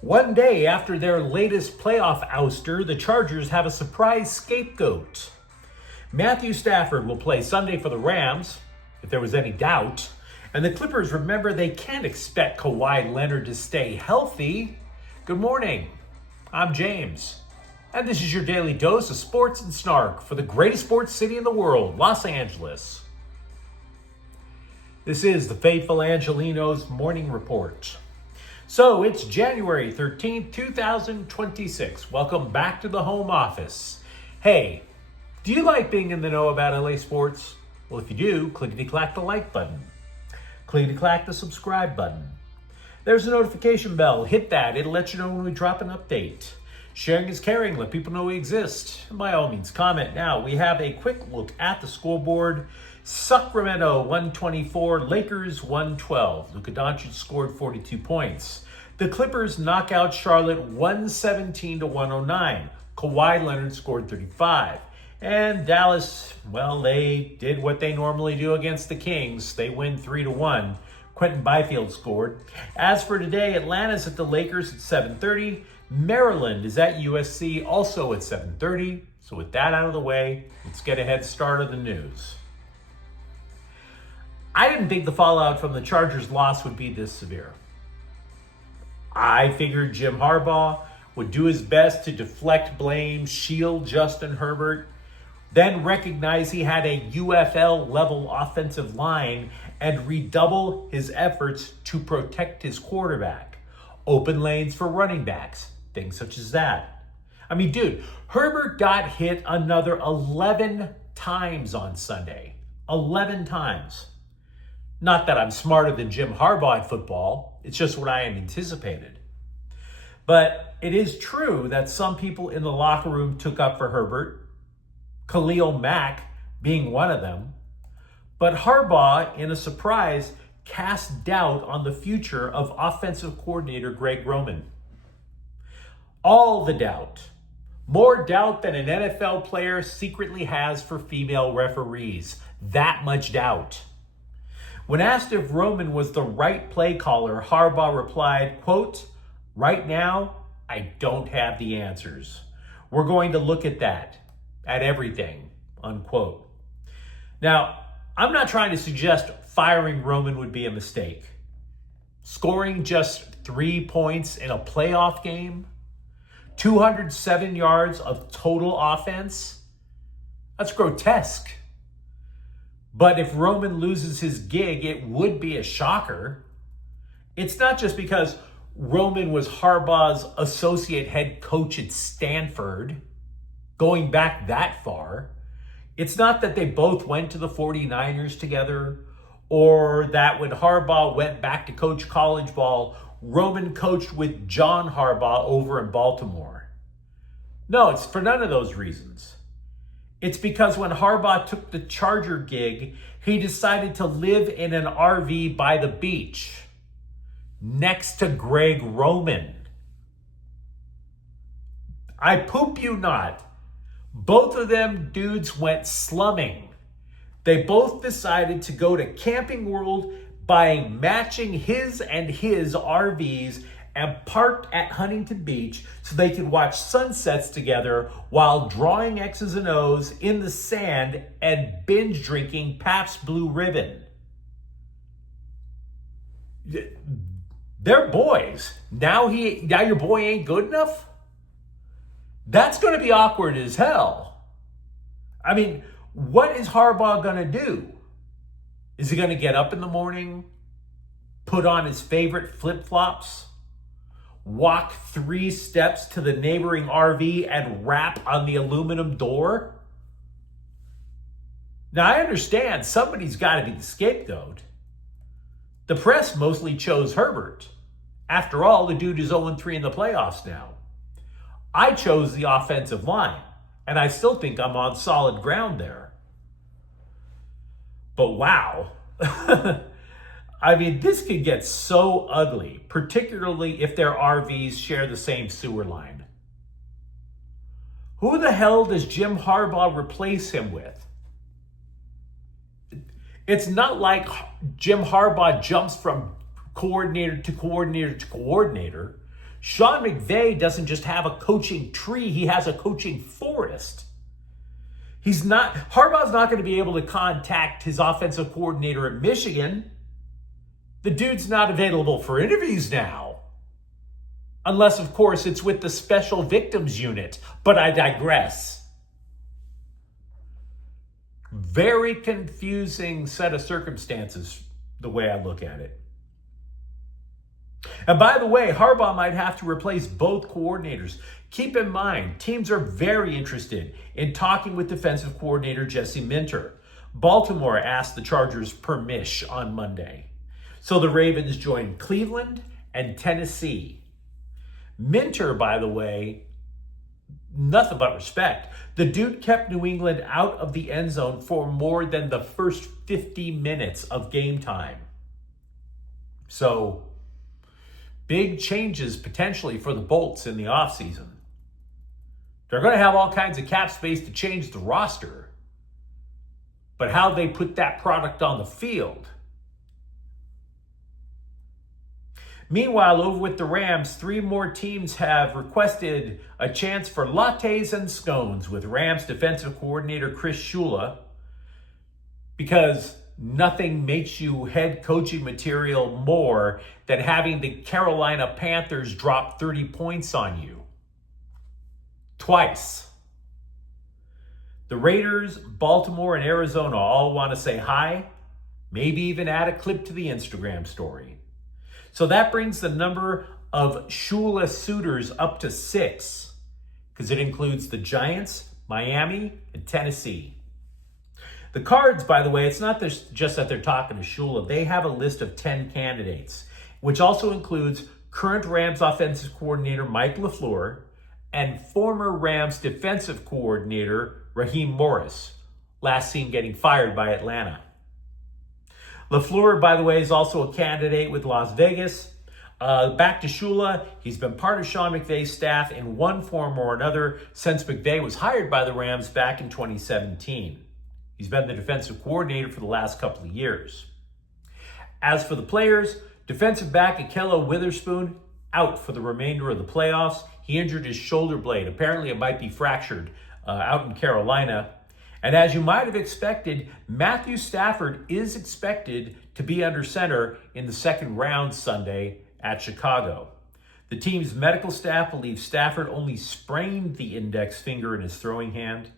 One day after their latest playoff ouster, the Chargers have a surprise scapegoat. Matthew Stafford will play Sunday for the Rams, if there was any doubt. And the Clippers, remember, they can't expect Kawhi Leonard to stay healthy. Good morning. I'm James. And this is your daily dose of sports and snark for the greatest sports city in the world, Los Angeles. This is the faithful Angelenos morning report. So it's January 13th, 2026. Welcome back to the home office. Hey, do you like being in the know about LA sports? Well, if you do, clickety-clack the like button. Clickety-clack the subscribe button. There's a notification bell. Hit that. It'll let you know when we drop an update. Sharing is caring. Let people know we exist. And by all means, comment. Now, we have a quick look at the scoreboard. Sacramento 124, Lakers 112. Luka Doncic scored 42 points. The Clippers knock out Charlotte 117-109. Kawhi Leonard scored 35. And Dallas, well, they did what they normally do against the Kings. They win 3-1. Quentin Byfield scored. As for today, Atlanta's at the Lakers at 7:30. Maryland is at USC also at 7:30. So with that out of the way, let's get a head start on the news. I didn't think the fallout from the Chargers' loss would be this severe. I figured Jim Harbaugh would do his best to deflect blame, shield Justin Herbert, then recognize he had a UFL-level offensive line and redouble his efforts to protect his quarterback. Open lanes for running backs, things such as that. I mean, dude, Herbert got hit another 11 times on Sunday. 11 times. Not that I'm smarter than Jim Harbaugh at football. It's just what I had anticipated. But it is true that some people in the locker room took up for Herbert, Khalil Mack being one of them. But Harbaugh, in a surprise, cast doubt on the future of offensive coordinator Greg Roman. All the doubt. More doubt than an NFL player secretly has for female referees. That much doubt. When asked if Roman was the right play caller, Harbaugh replied, quote, "Right now, I don't have the answers. We're going to look at that, at everything," unquote. Now, I'm not trying to suggest firing Roman would be a mistake. Scoring just 3 points in a playoff game, 207 yards of total offense, that's grotesque. But if Roman loses his gig, it would be a shocker. It's not just because Roman was Harbaugh's associate head coach at Stanford, going back that far. It's not that they both went to the 49ers together, or that when Harbaugh went back to coach college ball, Roman coached with John Harbaugh over in Baltimore. No, it's for none of those reasons. It's because when Harbaugh took the Charger gig, he decided to live in an RV by the beach next to Greg Roman. I poop you not. Both of them dudes went slumming. They both decided to go to Camping World, buying matching his RVs, and parked at Huntington Beach so they could watch sunsets together while drawing X's and O's in the sand and binge drinking Pabst Blue Ribbon. They're boys. Now your boy ain't good enough? That's going to be awkward as hell. I mean, what is Harbaugh going to do? Is he going to get up in the morning, put on his favorite flip-flops, walk 3 steps to the neighboring RV and rap on the aluminum door? Now, I understand somebody's got to be the scapegoat. The press mostly chose Herbert. After all, the dude is 0-3 in the playoffs now. I chose the offensive line, and I still think I'm on solid ground there. But wow. I mean, this could get so ugly, particularly if their RVs share the same sewer line. Who the hell does Jim Harbaugh replace him with? It's not like Jim Harbaugh jumps from coordinator to coordinator to coordinator. Sean McVay doesn't just have a coaching tree, he has a coaching forest. Harbaugh's not going to be able to contact his offensive coordinator at Michigan. The dude's not available for interviews now. Unless, of course, it's with the Special Victims Unit. But I digress. Very confusing set of circumstances, the way I look at it. And by the way, Harbaugh might have to replace both coordinators. Keep in mind, teams are very interested in talking with defensive coordinator Jesse Minter. Baltimore asked the Chargers permission on Monday. So the Ravens joined Cleveland and Tennessee. Minter, by the way, nothing but respect. The dude kept New England out of the end zone for more than the first 50 minutes of game time. So, big changes potentially for the Bolts in the offseason. They're going to have all kinds of cap space to change the roster. But how they put that product on the field. Meanwhile, over with the Rams, 3 more teams have requested a chance for lattes and scones with Rams defensive coordinator Chris Shula, because nothing makes you head coaching material more than having the Carolina Panthers drop 30 points on you. Twice. The Raiders, Baltimore, and Arizona all want to say hi, maybe even add a clip to the Instagram story. So that brings the number of Shula suitors up to 6, because it includes the Giants, Miami, and Tennessee. The Cards, by the way, it's not just that they're talking to Shula. They have a list of 10 candidates, which also includes current Rams offensive coordinator Mike LaFleur and former Rams defensive coordinator Raheem Morris, last seen getting fired by Atlanta. LaFleur, by the way, is also a candidate with Las Vegas. Back to Shula, he's been part of Sean McVay's staff in one form or another since McVay was hired by the Rams back in 2017. He's been the defensive coordinator for the last couple of years. As for the players, defensive back Ahkello Witherspoon out for the remainder of the playoffs. He injured his shoulder blade. Apparently it might be fractured out in Carolina. And as you might have expected, Matthew Stafford is expected to be under center in the second round Sunday at Chicago. The team's medical staff believes Stafford only sprained the index finger in his throwing hand.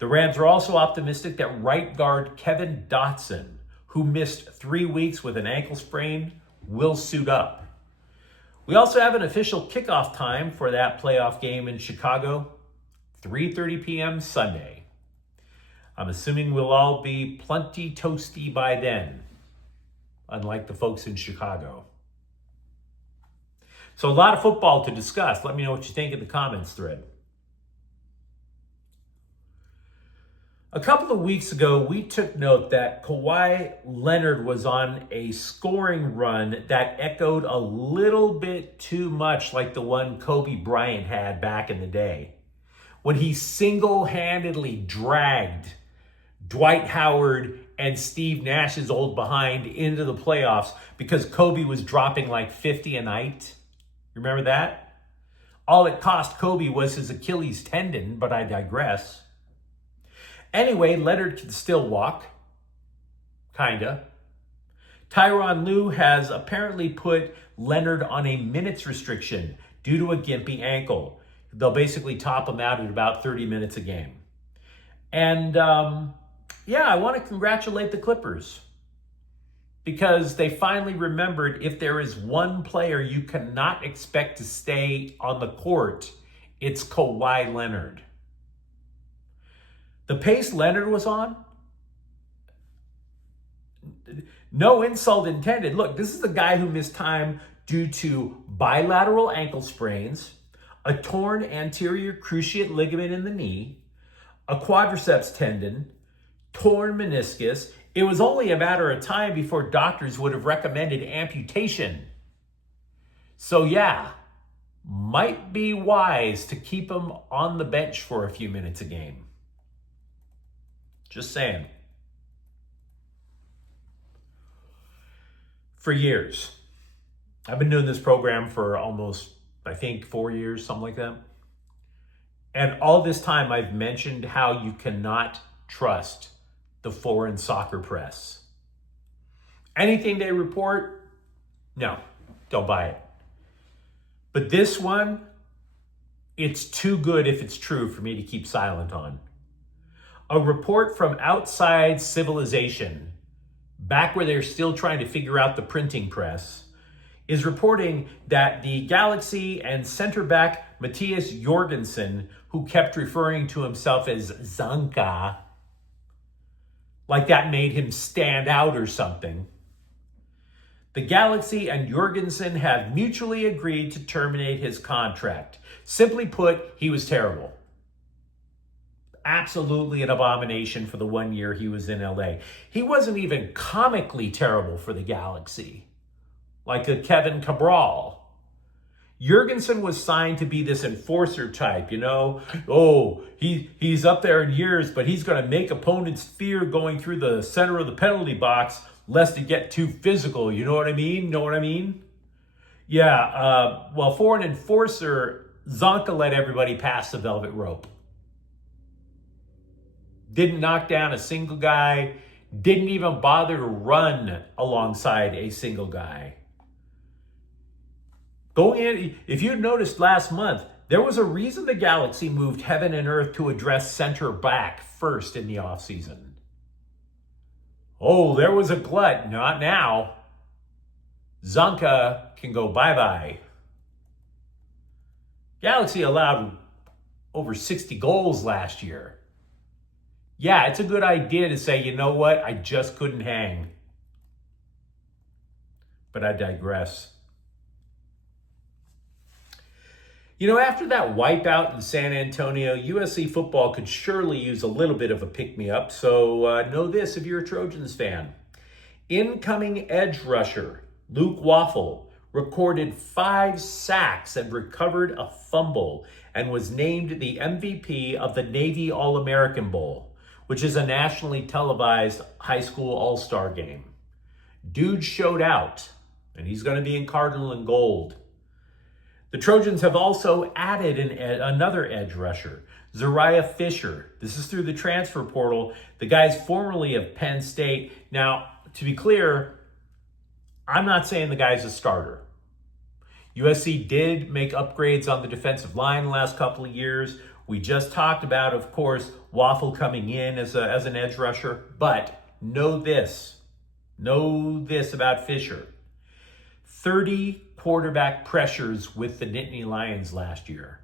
The Rams are also optimistic that right guard Kevin Dotson, who missed 3 weeks with an ankle sprain, will suit up. We also have an official kickoff time for that playoff game in Chicago, 3:30 p.m. Sunday. I'm assuming we'll all be plenty toasty by then, unlike the folks in Chicago. So a lot of football to discuss. Let me know what you think in the comments thread. A couple of weeks ago, we took note that Kawhi Leonard was on a scoring run that echoed a little bit too much like the one Kobe Bryant had back in the day, when he single-handedly dragged Dwight Howard and Steve Nash's old behind into the playoffs because Kobe was dropping like 50 a night. Remember that? All it cost Kobe was his Achilles tendon, but I digress. Anyway, Leonard can still walk. Kinda. Tyronn Lue has apparently put Leonard on a minutes restriction due to a gimpy ankle. They'll basically top him out at about 30 minutes a game. And I want to congratulate the Clippers, because they finally remembered if there is one player you cannot expect to stay on the court, it's Kawhi Leonard. The pace Leonard was on, no insult intended. Look, this is the guy who missed time due to bilateral ankle sprains, a torn anterior cruciate ligament in the knee, a quadriceps tendon, torn meniscus. It was only a matter of time before doctors would have recommended amputation. So might be wise to keep him on the bench for a few minutes a game. Just saying. For years, I've been doing this program for almost I think 4 years, something like that. And all this time I've mentioned how you cannot trust the foreign soccer press. Anything they report, no, don't buy it. But this one, it's too good if it's true for me to keep silent on. A report from outside civilization, back where they're still trying to figure out the printing press, is reporting that the Galaxy and center back Matthias Jorgensen, who kept referring to himself as Zanka, like that made him stand out or something. The Galaxy and Jorgensen have mutually agreed to terminate his contract. Simply put, he was terrible. Absolutely an abomination for the 1 year he was in LA. He wasn't even comically terrible for the Galaxy, like a Kevin Cabral. Jorgensen was signed to be this enforcer type, Oh, he's up there in years, but he's going to make opponents fear going through the center of the penalty box lest it get too physical. You know what I mean? Yeah, well, for an enforcer, Zonka let everybody pass the velvet rope. Didn't knock down a single guy, didn't even bother to run alongside a single guy. Going in, if you noticed last month, there was a reason the Galaxy moved heaven and earth to address center back first in the offseason. Oh, there was a glut. Not now. Zonka can go bye-bye. Galaxy allowed over 60 goals last year. Yeah, it's a good idea to say, you know what, I just couldn't hang. But I digress. After that wipeout in San Antonio, USC football could surely use a little bit of a pick-me-up. So know this if you're a Trojans fan. Incoming edge rusher Luke Waffle recorded 5 sacks and recovered a fumble and was named the MVP of the Navy All-American Bowl, which is a nationally televised high school all-star game. Dude showed out, and he's going to be in cardinal and gold. The Trojans have also added another edge rusher, Zariah Fisher. This is through the transfer portal. The guy's formerly of Penn State. Now, to be clear, I'm not saying the guy's a starter. USC did make upgrades on the defensive line the last couple of years. We just talked about, of course, Waffle coming in as an edge rusher. But know this about Fisher. 30 quarterback pressures with the Nittany Lions last year.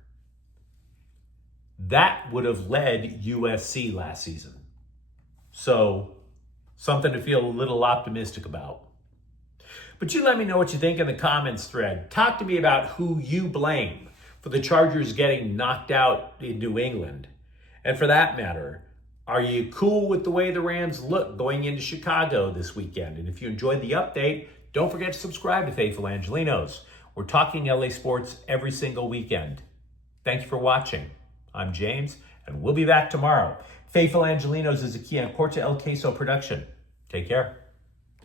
That would have led USC last season. So, something to feel a little optimistic about. But you let me know what you think in the comments thread. Talk to me about who you blame for the Chargers getting knocked out in New England. And for that matter, are you cool with the way the Rams look going into Chicago this weekend? And if you enjoyed the update, don't forget to subscribe to Faithful Angelenos. We're talking LA sports every single weekend. Thank you for watching. I'm James, and we'll be back tomorrow. Faithful Angelenos is a Kia Corte El Queso production. Take care.